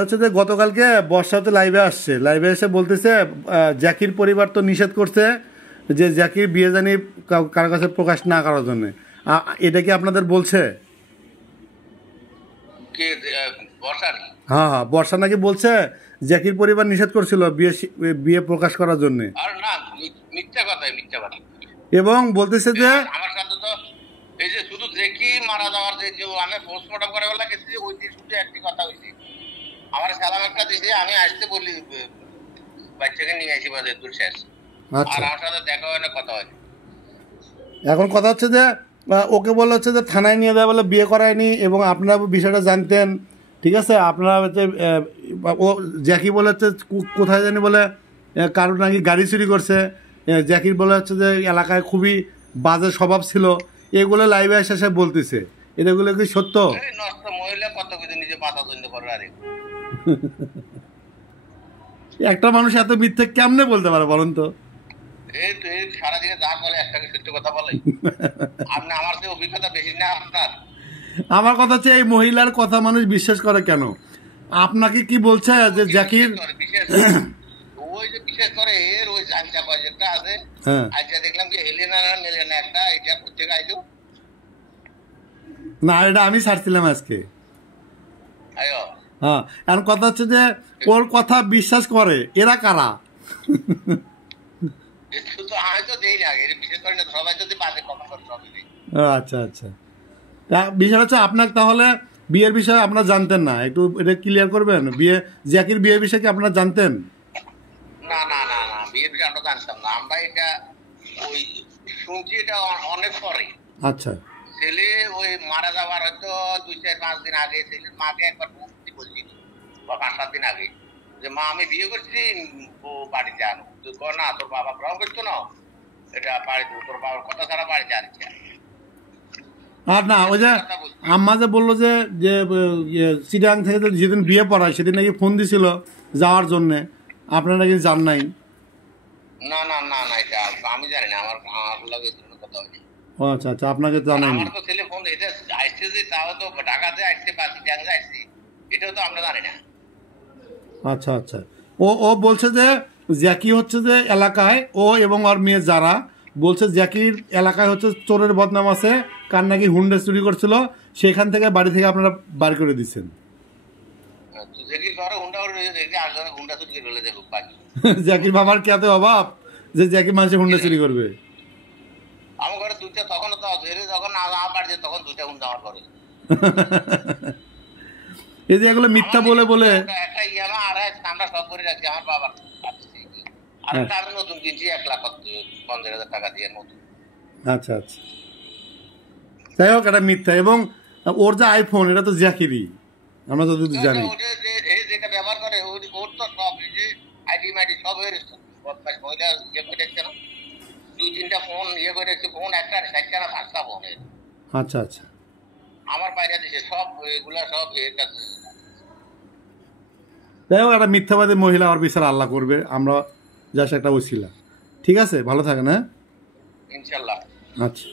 হচ্ছে যে গতকালকে বর্ষাতে লাইভে আসছে, লাইভে এসে বলতেছে জ্যাকির পরিবার তো নিষেধ করছে যে জ্যাকির বিয়ে জানি কারো কাছে প্রকাশ না করার জন্য। এটা কি আপনাদের বলছে? হ্যাঁ হ্যাঁ, বর্ষা নাকি বলছে জ্যাকির পরিবার নিষেধ করছিল বিয়ে প্রকাশ করার জন্য, এবং বলতেছে যে আমার সাথে তো এই যে শুধু জ্যাকি মারা যাওয়ার যে আমি পোস্টমর্টম করে বলা গেছি ওই দিন শুধু একটি কথা হয়েছে, আমার সালাম একটা দিছে, আমি আসতে বলি বাচ্চাকে নিয়ে আসি বাজার দূর শেষ, আর আমার সাথে দেখা হয় না, কথা হয়। এখন কথা হচ্ছে যে ওকে বলা হচ্ছে যে থানায় নিয়ে দেওয়া বলে বিয়ে করায়নি, এবং আপনারা বিষয়টা জানতেন, ঠিক আছে? আপনারা হচ্ছে ও জ্যাকি বলে হচ্ছে কোথায় জানি বলে কারোর নাকি গাড়ি চুরি করছে, জ্যাকির বলে হচ্ছে যে এলাকায় খুবই বাজে স্বভাব ছিল, এগুলো লাইভে এসে সে বলতেছে। এগুলো কি সত্য? নষ্ট মহিলা কত কিছু নিজে পাতা বন্ধ করে, আরে একটা মানুষ এত মিথ্যে কেমনে বলতে পারে বলুন তো? সারাদিনে যা বলে একটাকে সত্য কথা বলে। আপনি আমার যে অভিজ্ঞতা বেশি না আপনার। আমার কথা হচ্ছে এই মহিলার কথা মানুষ বিশ্বাস করে কেন? আপনাকে কি বলছে যে জ্যাকির ওই যে বিশেষ করে এর ওই জানটা বাজেটটা আছে, আজকে দেখলাম যে হেলেনা না মেলেনা একটা এটা করতে গাইলো না, এটা আমি ছাড়ছিলাম আজকে। হ্যাঁ, এখন কথা হচ্ছে যে ওর কথা বিশ্বাস করে এরা কারা? আচ্ছা আচ্ছা, বিষয় হচ্ছে আপনার তাহলে বিয়ের বিষয়ে আপনারা জানতেন না, একটু এটা ক্লিয়ার করবেন। জ্যাকির বিয়ের বিষয়ে কি আপনারা জানতেন? না না না না, বিয়ের বিষয়ে আমরা জানতাম না, আমরা এটা ওই শুনছি এটা অনেক পরে। আচ্ছা, ছেলে ওই মারা যাওয়ার হয়তো 2-4-5 দিন আগে ছেলের মাকে একবার বলছি, বা 5-7 দিন আগে, যে মা আমি বিয়ে করছি, ও বাড়িতে আনো। তুই কর না, তোর বাবা গ্রহণ করতো না, এটা বাড়িতে তোর বাবার কথা ছাড়া বাড়িতে আনছে। আর না, ওই যে আম্মা যে বললো যে চিটাং থেকে যেদিন বিয়ে পড়ায় সেদিন নাকি ফোন দিছিল যাওয়ার জন্যে, আপনারা নাকি জান নাই? না না না না, এটা আমি জানি না, আমার লাগে কথা হয়নি। ও আচ্ছা আচ্ছা, আপনাকে জানাই। আমার তো ছেলে ফোন এটা আসছে যে তাও তো ঢাকাতে আসছে বা চিটাং আসছে, এটাও তো আমরা জানি না। আচ্ছা আচ্ছা, ও বলছে যে জ্যাকি হচ্ছে যে এলাকায় ও এবং ওর মেয়ে যারা বলছে জ্যাকির এলাকায় হচ্ছে চোরের বদনাম আছে, কার নাকি হুন্ডা চুরি করছিল, সেখান থেকে বাড়ি থেকে আপনারা বার করে দিচ্ছেন। জ্যাকির বাবার কি এত অভাব যে জ্যাকি মানুষের হুন্ডা চুরি করবে? আমার ঘরে দুইটা, তখন তো যখন বাড়ছে তখন দুইটা হুন্ডা আমার ঘরে। এই যে এগুলো মিথ্যা বলে বলে একটা ইয়ামা আর আমরা সব করে রাখছি আমার বাবার, আর একটা আমি নতুন কিনছি 1,50,000 টাকা দিয়ে নতুন। আচ্ছা আচ্ছা, যাই হোক, এটা মিথ্যা। এবং ওর যে আইফোন, এটা তো জ্যাকিরই, আমরা তো যদি জানি। যেটা ব্যবহার করে ওর তো সব আইডি মাইডি সব হয়ে গেছে, মহিলা ইয়ে করে দেখছে না, 2-3টা ফোন ইয়ে করে দেখছে, ফোন একটা 60টা না 5টা ফোন। আচ্ছা আচ্ছা, আমার বাইরে দিছে সব, এগুলা সব এর কাছে। যাই হোক, একটা মিথ্যাবাদী মহিলা আর বিচার আল্লাহ করবে, আমরা জাস্ট একটা ওসিলা। ঠিক আছে, ভালো থাকেন। হ্যাঁ, ইনশাল্লাহ। আচ্ছা।